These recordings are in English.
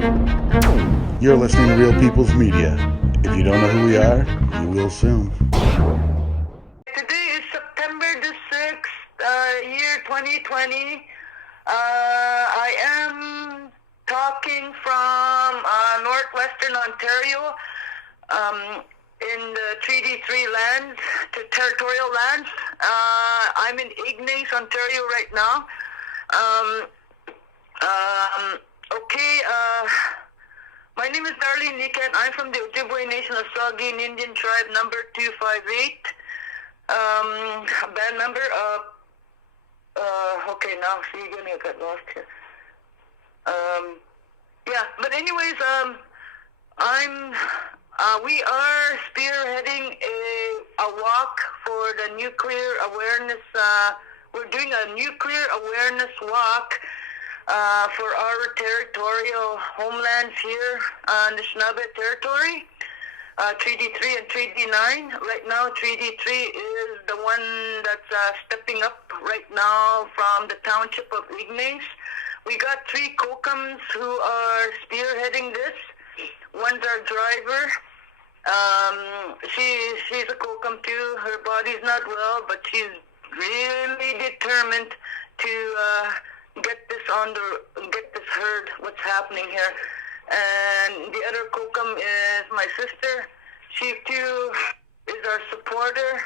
You're listening to Real People's Media. If you don't know who we are, you will soon. Today is September the 6th, year 2020. I am talking from northwestern Ontario, in the Treaty 3 lands, territorial lands. I'm in Ignace, Ontario right now. My name is Darlene Necan. I'm from the Ojibwe Nation of Saugeen Indian Tribe, number 258. Band member. Now see, you're gonna get lost here. But anyways, we are spearheading a walk for the nuclear awareness. We're doing a nuclear awareness walk for our territorial homelands here on the Anishinaabe territory, Treaty 3 and Treaty 9. Right now, Treaty 3 is the one that's stepping up right now from the township of Ignace. We got 3 Kokums who are spearheading this. One's our driver. She's a Kokum too. Her body's not well, but she's really determined to get this heard, what's happening here. And the other Kokum is my sister. She too is our supporter.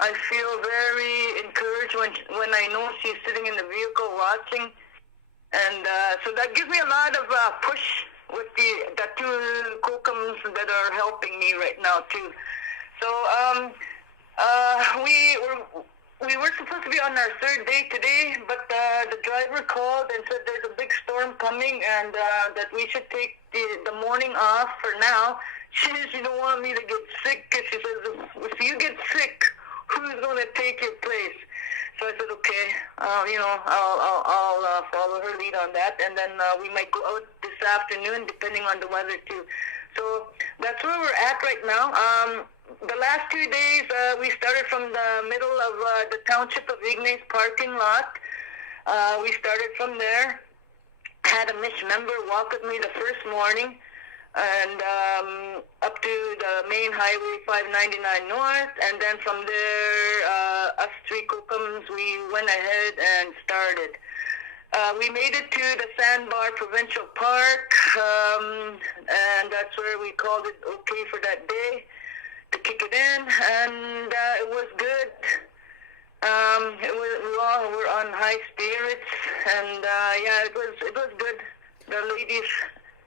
I feel very encouraged when I know she's sitting in the vehicle watching. And so that gives me a lot of push with the 2 Kokums that are helping me right now too. So we were supposed to be on our 3rd day today, but the driver called and said there's a big storm coming and that we should take the morning off for now. She don't want me to get sick. She says, if you get sick, who's going to take your place? So I said, okay, I'll follow her lead on that, and then we might go out this afternoon, depending on the weather too. So that's where we're at right now. The last 2 days, we started from the middle of the township of Ignace parking lot. We started from there. Had a Mish member walk with me the first morning, and up to the main highway 599 north, and then from there, us 3 Kokums, we went ahead and started. We made it to the Sandbar Provincial Park, and that's where we called it okay for that day to kick it in, and it was good. We all were on high spirits, and it was good. The ladies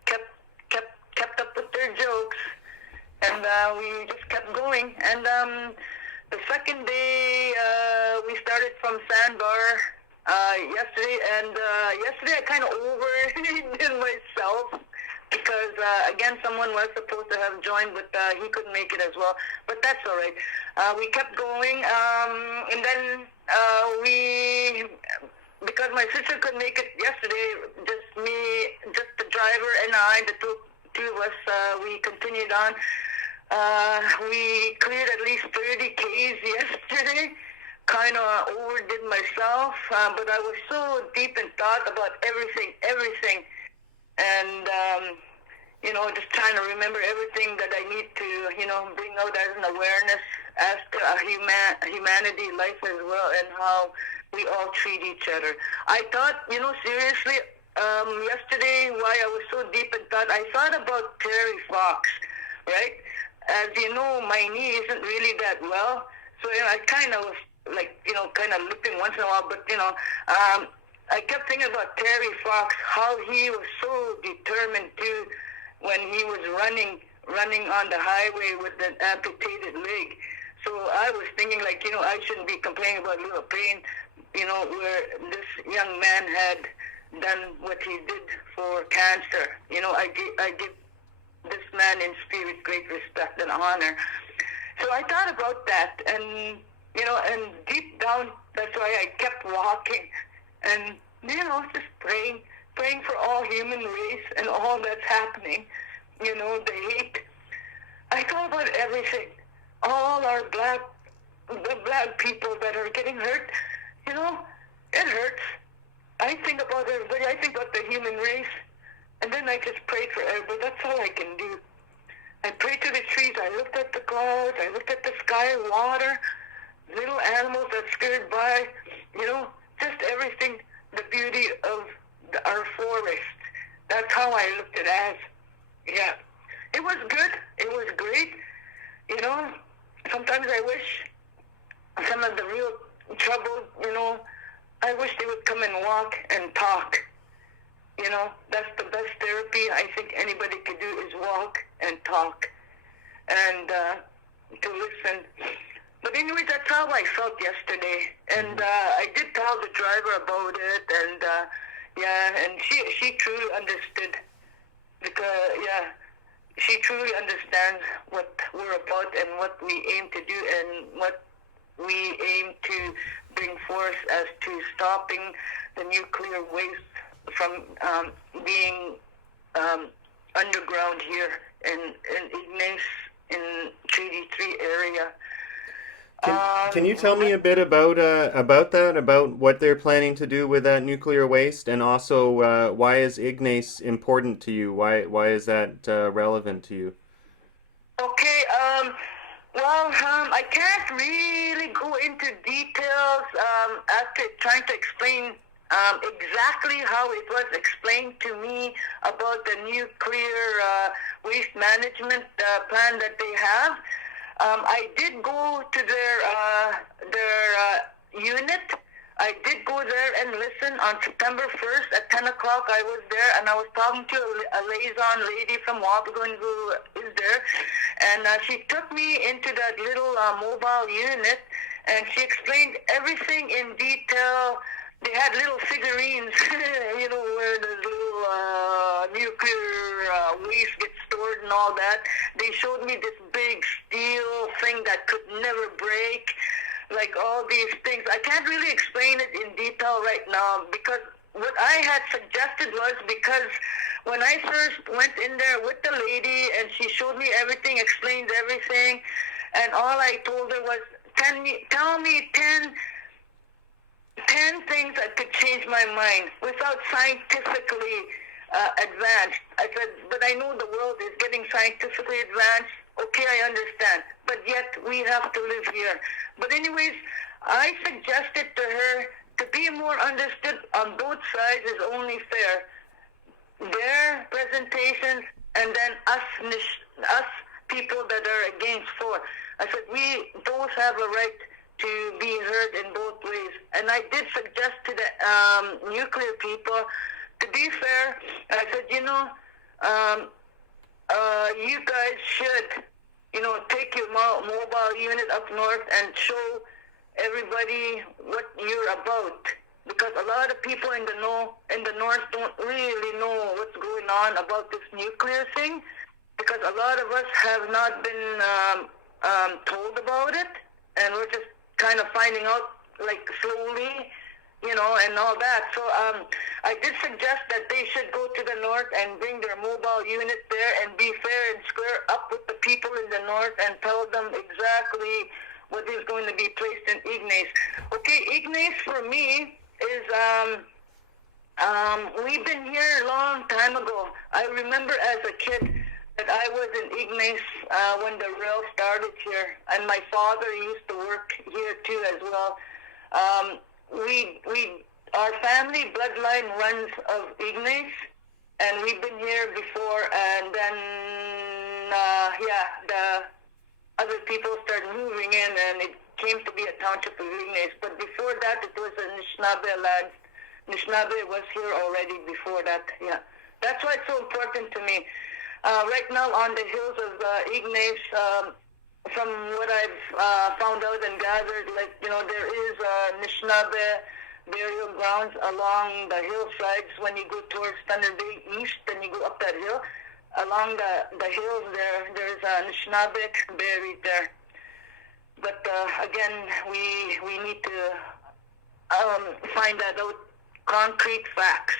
kept up with their jokes, and we just kept going. And the second day, we started from Sandbar yesterday, and yesterday I kind of overdid myself because, again, someone was supposed to have joined, but he couldn't make it as well. But that's all right. We kept going, and then because my sister couldn't make it yesterday, just the driver and I, the two of us, we continued on. We cleared at least 30 Ks yesterday. Kind of overdid myself, but I was so deep in thought about everything, and just trying to remember everything that I need to, bring out as an awareness as to humanity, life as well, and how we all treat each other. I thought, seriously, yesterday, why I was so deep in thought, I thought about Terry Fox, right? As you know, my knee isn't really that well, so I kind of was kind of limping once in a while, but I kept thinking about Terry Fox, how he was so determined to, when he was running on the highway with an amputated leg. So I was thinking, I shouldn't be complaining about little pain, where this young man had done what he did for cancer. I give this man in spirit great respect and honor. So I thought about that, and and deep down, that's why I kept walking, and just praying for all human race and all that's happening, the hate. I thought about everything, all the black people that are getting hurt, it hurts. I think about everybody. I think about the human race, and then and I just prayed for everybody. That's all I can do. I prayed to the trees. I looked at the clouds. I looked at the sky, water, little animals that scurried by. Just everything, the beauty of our forest. That's how I looked at it as. Yeah. It was good. It was great. Sometimes I wish some of the real trouble, I wish they would come and walk and talk. That's the best therapy I think anybody could do is walk and talk and to listen. But anyways, that's how I felt yesterday. And I did tell the driver about it, and and she truly understood because, she truly understands what we're about and what we aim to do and what we aim to bring forth as to stopping the nuclear waste from being underground here in Ignace, in Treaty 3 area. Can you tell me a bit about that, about what they're planning to do with that nuclear waste, and also why is Ignace important to you? Why is that relevant to you? Okay. I can't really go into details after trying to explain exactly how it was explained to me about the nuclear waste management plan that they have. I did go to their unit. I did go there and listen on September 1st at 10 o'clock. I was there, and I was talking to a liaison lady from Wabigoon who is there, and she took me into that little mobile unit, and she explained everything in detail. They had little figurines, where the little nuclear waste gets stored and all that. They showed me this big steel thing that could never break, like all these things. I can't really explain it in detail right now because what I had suggested was, because when I first went in there with the lady and she showed me everything, explained everything, and all I told her was, tell me 10 things that could change my mind without scientifically advanced. I said, but I know the world is getting scientifically advanced. Okay, I understand. But yet we have to live here. But anyways, I suggested to her to be more understood on both sides is only fair. Their presentations and then us people that are against for. I said, we both have a right to be heard in both ways. And I did suggest to the nuclear people, to be fair, I said, you guys should, take your mobile unit up north and show everybody what you're about. Because a lot of people in the north don't really know what's going on about this nuclear thing. Because a lot of us have not been told about it, and we're just kind of finding out like slowly, and all that. So I did suggest that they should go to the north and bring their mobile unit there and be fair and square up with the people in the north and tell them exactly what is going to be placed in Ignace. Okay, Ignace for me is, we've been here a long time ago. I remember as a kid that I was in Ignace when the rail started here, and my father used to work here too as well. Our family bloodline runs of Ignace, and we've been here before, and then the other people started moving in, and it came to be a township of Ignace. But before that, it was a Anishinaabe land. Anishinaabe was here already before that. Yeah, that's why it's so important to me. Right now on the hills of Ignace, from what I've found out and gathered, there is Anishinaabe burial grounds along the hillsides. When you go towards Thunder Bay East and you go up that hill, along the hills there's Anishinaabe buried there. But again, we need to find that out, concrete facts.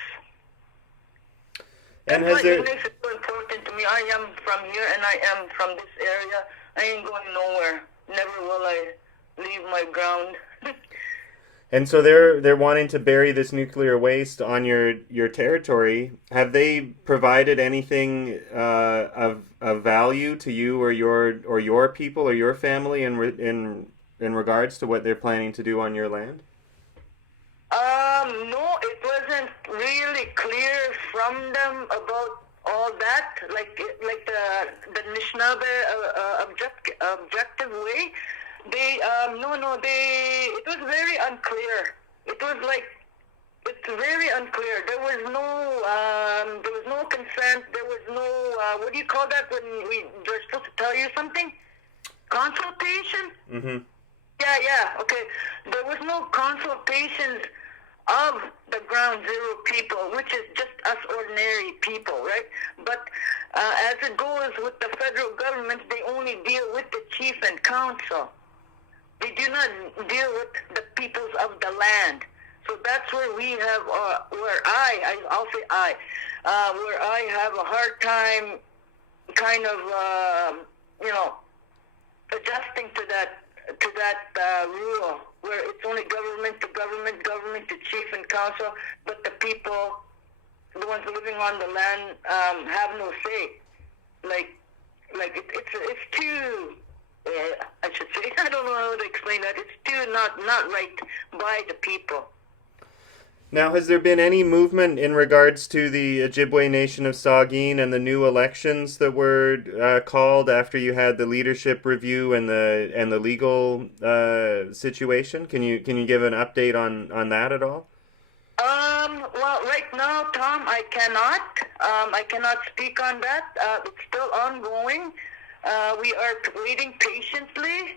And that's has why Ignace is so important to me. I am from here, and I am from this area. I ain't going nowhere. Never will I leave my ground. And so they're wanting to bury this nuclear waste on your territory. Have they provided anything of value to you or your people or your family in regards to what they're planning to do on your land? No, it wasn't really clear from them about all that, like the Anishinaabe objective way. They it was very unclear. It was like it's very unclear. There was no consent. There was no what do you call that when they're supposed to tell you something? Consultation. Mm-hmm. Yeah. Okay. There was no consultations of the ground zero people, which is just us ordinary people, right? But as it goes with the federal government, they only deal with the chief and council. They do not deal with the peoples of the land. So that's where we have, I'll say where I have a hard time kind of, adjusting to that rule, where it's only government to chief and council, but the people, the ones living on the land, have no say. It's too. I should say, I don't know how to explain that. It's too not right by the people. Now, has there been any movement in regards to the Ojibwe Nation of Saugeen and the new elections that were called after you had the leadership review and the legal situation? Can you give an update on that at all? Well, right now, Tom, I cannot speak on that. It's still ongoing. We are waiting patiently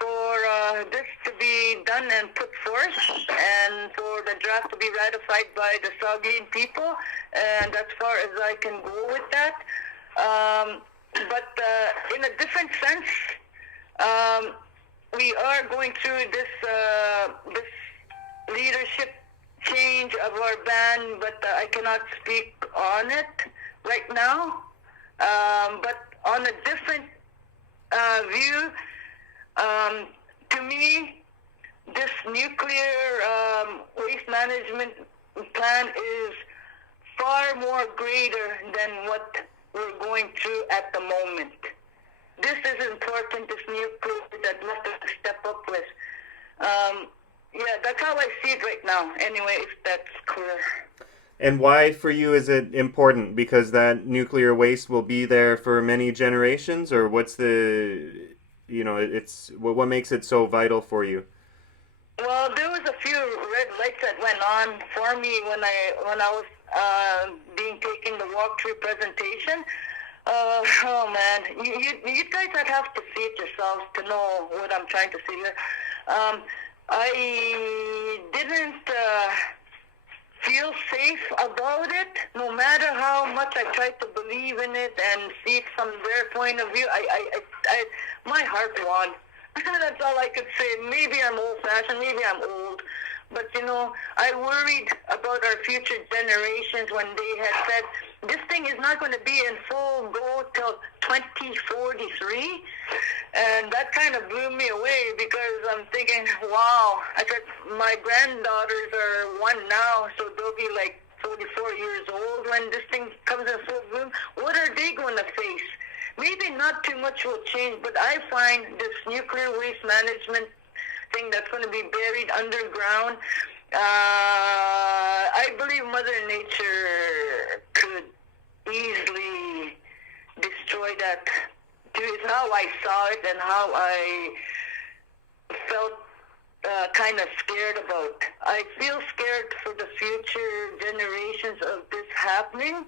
for this to be done and put forth, and for the draft to be ratified by the Saugeen people, and as far as I can go with that. But in a different sense, we are going through this leadership change of our band, but I cannot speak on it right now. But on a different view, to me, this nuclear waste management plan is far more greater than what we're going through at the moment. This is important, this nuclear that we have to step up with. That's how I see it right now, anyway, if that's clear. And why for you is it important? Because that nuclear waste will be there for many generations, or what's the, what makes it so vital for you? Well, there was a few red lights that went on for me when I was being taken the walkthrough presentation. Oh man, you guys would have to see it yourselves to know what I'm trying to say here. I didn't feel safe about it, no matter how much I tried to believe in it and see it from their point of view. My heart won. That's all I could say. Maybe I'm old-fashioned, maybe I'm old, but I worried about our future generations when they had said this thing is not going to be in full go till 2043, and that kind of blew me away, because I'm thinking, wow, I said my granddaughters are one now, so they'll be like 44 years old when this thing comes in full bloom. What are they going to face? Maybe not too much will change, but I find this nuclear waste management thing that's going to be buried underground, I believe Mother Nature could easily destroy that. It's how I saw it and how I felt kind of scared about. I feel scared for the future generations of this happening,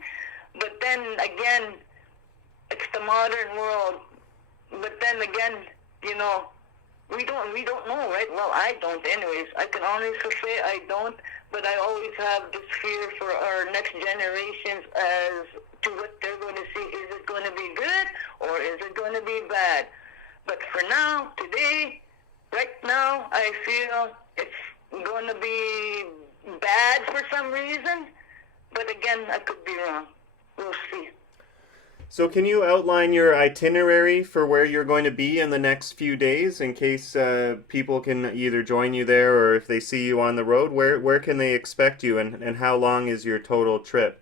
but then again, it's the modern world. But then again, we don't know, right? Well, I don't anyways. I can honestly say I don't, but I always have this fear for our next generations as to what they're going to see. Is it going to be good or is it going to be bad? But for now, today, right now, I feel it's going to be bad for some reason. But again, I could be wrong. We'll see. So can you outline your itinerary for where you're going to be in the next few days in case people can either join you there or if they see you on the road? Where can they expect you and how long is your total trip?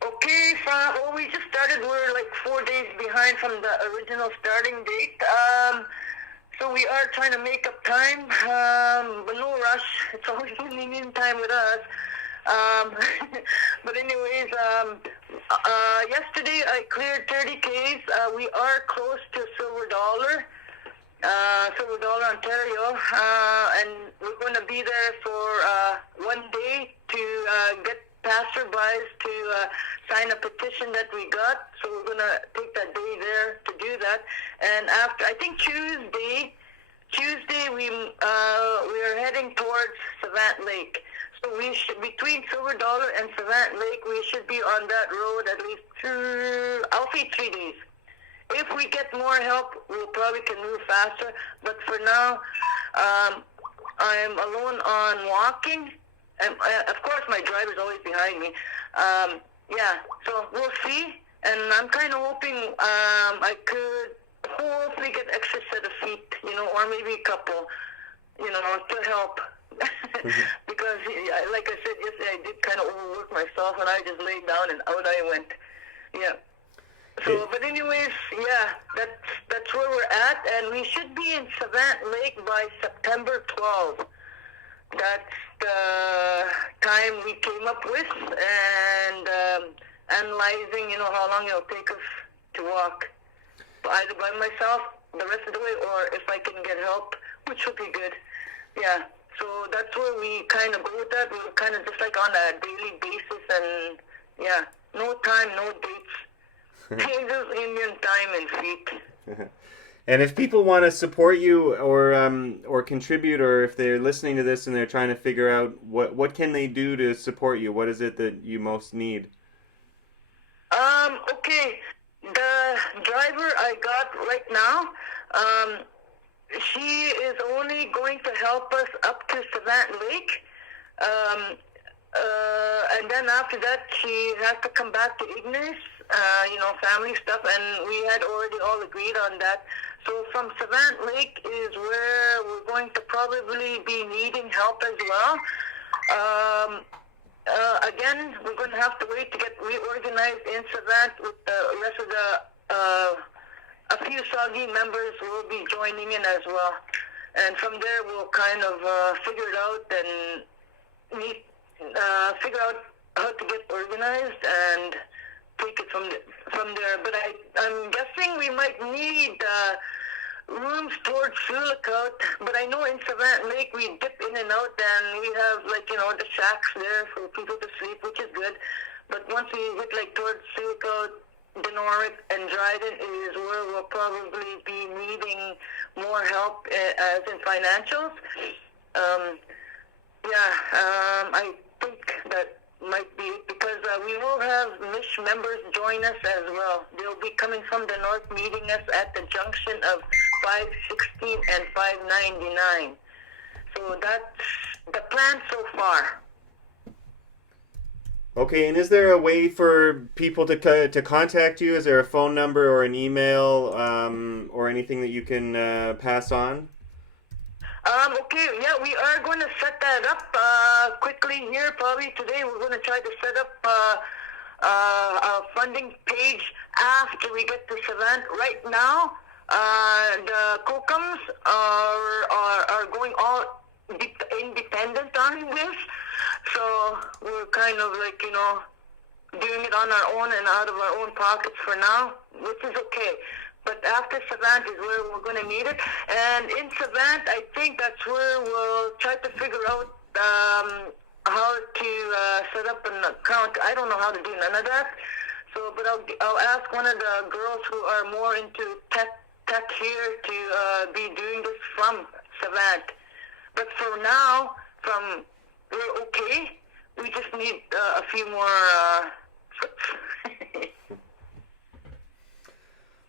Okay, well, we just started. We're like 4 days behind from the original starting date. So we are trying to make up time, but no rush. It's always in time with us. Um, but anyways, yesterday I cleared 30 Ks. We are close to Silver Dollar, Ontario, and we're going to be there for 1 day to get passerbys to sign a petition that we got. So we're going to take that day there to do that. And after, I think Tuesday we are heading towards Savant Lake. So we should, between Silver Dollar and Savant Lake, we should be on that road at least I'll say 3 days. If we get more help, we probably can move faster. But for now, I'm alone on walking. And of course, my driver's always behind me. Yeah, so we'll see. And I'm kind of hoping I could hopefully get extra set of feet, or maybe a couple, to help. Because, like I said yesterday, I did kind of overwork myself, and I just laid down and out I went. Yeah. So, but anyways, yeah, that's where we're at, and we should be in Savant Lake by September 12th. That's the time we came up with, and analyzing, how long it'll take us to walk, either by myself the rest of the way, or if I can get help, which would be good. Yeah. So that's where we kind of go with that. We're kind of just like on a daily basis, and yeah, no time, no dates. Changes Indian time and feet. And if people want to support you or contribute, or if they're listening to this and they're trying to figure out what can they do to support you, what is it that you most need? Okay, the driver I got right now, she is only going to help us up to Savant Lake. And then after that, she has to come back to Ignace, family stuff, and we had already all agreed on that. So from Savant Lake is where we're going to probably be needing help as well. Again, we're going to have to wait to get reorganized in Savant with the rest of the, a few Soggy members will be joining in as well. And from there, we'll kind of figure it out and figure out how to get organized and take it from there. But I'm guessing we might need rooms towards Sulakaut. But I know in Savant Lake we dip in and out, and we have the shacks there for people to sleep, which is good. But once we hit towards Sulakaut, Denoric, and Dryden is where we'll probably be needing more help as in financials. I think that might be it, because we will have Mish members join us as well. They'll be coming from the north, meeting us at the junction of 516 and 599. So that's the plan so far. Okay, and is there a way for people to contact you? Is there a phone number or an email or anything that you can pass on? Okay, yeah, we are going to set that up quickly here. Probably today we're going to try to set up a funding page after we get to Savant. Right now, the Kokums are going all independent on this. So we're kind of doing it on our own and out of our own pockets for now, which is okay. But after Savant is where we're going to need it. And in Savant, I think that's where we'll try to figure out how to set up an account. I don't know how to do none of that. So, but I'll ask one of the girls who are more into tech here to be doing this from Savant. But for now, we're okay. We just need a few more trips.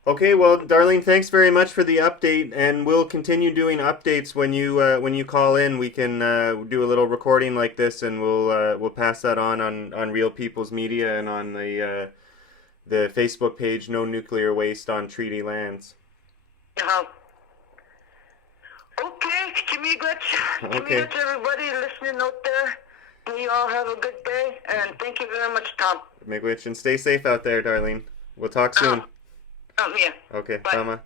Okay, well, Darlene, thanks very much for the update, and we'll continue doing updates when you call in. We can do a little recording like this, and we'll pass that on Real People's Media and on the the Facebook page, No Nuclear Waste on Treaty Lands. Uh-huh. Okay, Okay. everybody listening out there. You all have a good day, and thank you very much, Tom. Miigwech, and stay safe out there, Darlene. We'll talk soon. Yeah. Okay, Bye. tama.